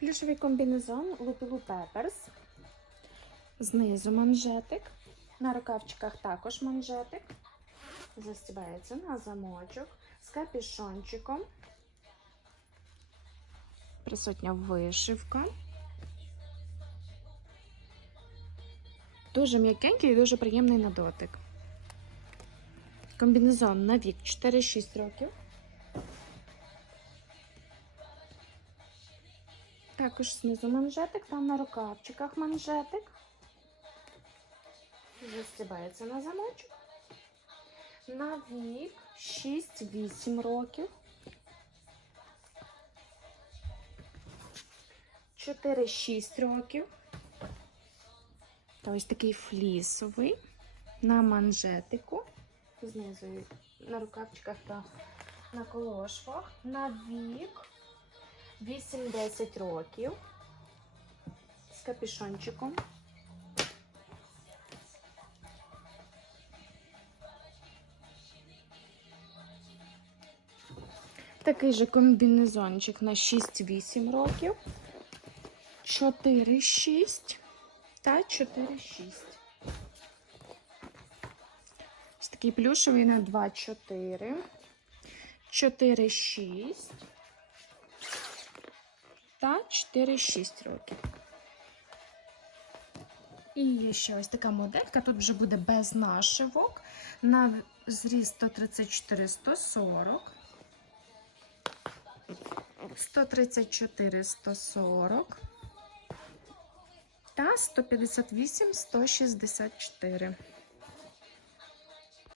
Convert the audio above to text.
Плюшовий комбінезон Lupilou Peppers. Знизу манжетик. На рукавчиках також манжетик. Застібається на замочок з капюшончиком. Присутня вишивка. Дуже м'якенький і дуже приємний на дотик. Комбінезон на вік 4-6 років. Також знизу манжетик, там на рукавчиках манжетик. Застібається на замочок. На вік 6-8 років. 4-6 років. Та ось такий флісовий на манжетику. Знизу на рукавчиках та на колошвах. На вік 8-10 років. З капюшончиком. Такий же комбінезончик на 6-8 років. 4-6 та 4-6. Ось такий плюшевий на 2-4. 4-6 та 4-6 років. І ще ось така моделька. Тут вже буде без нашивок. На зріст 134-140. 134-140 та 158-164.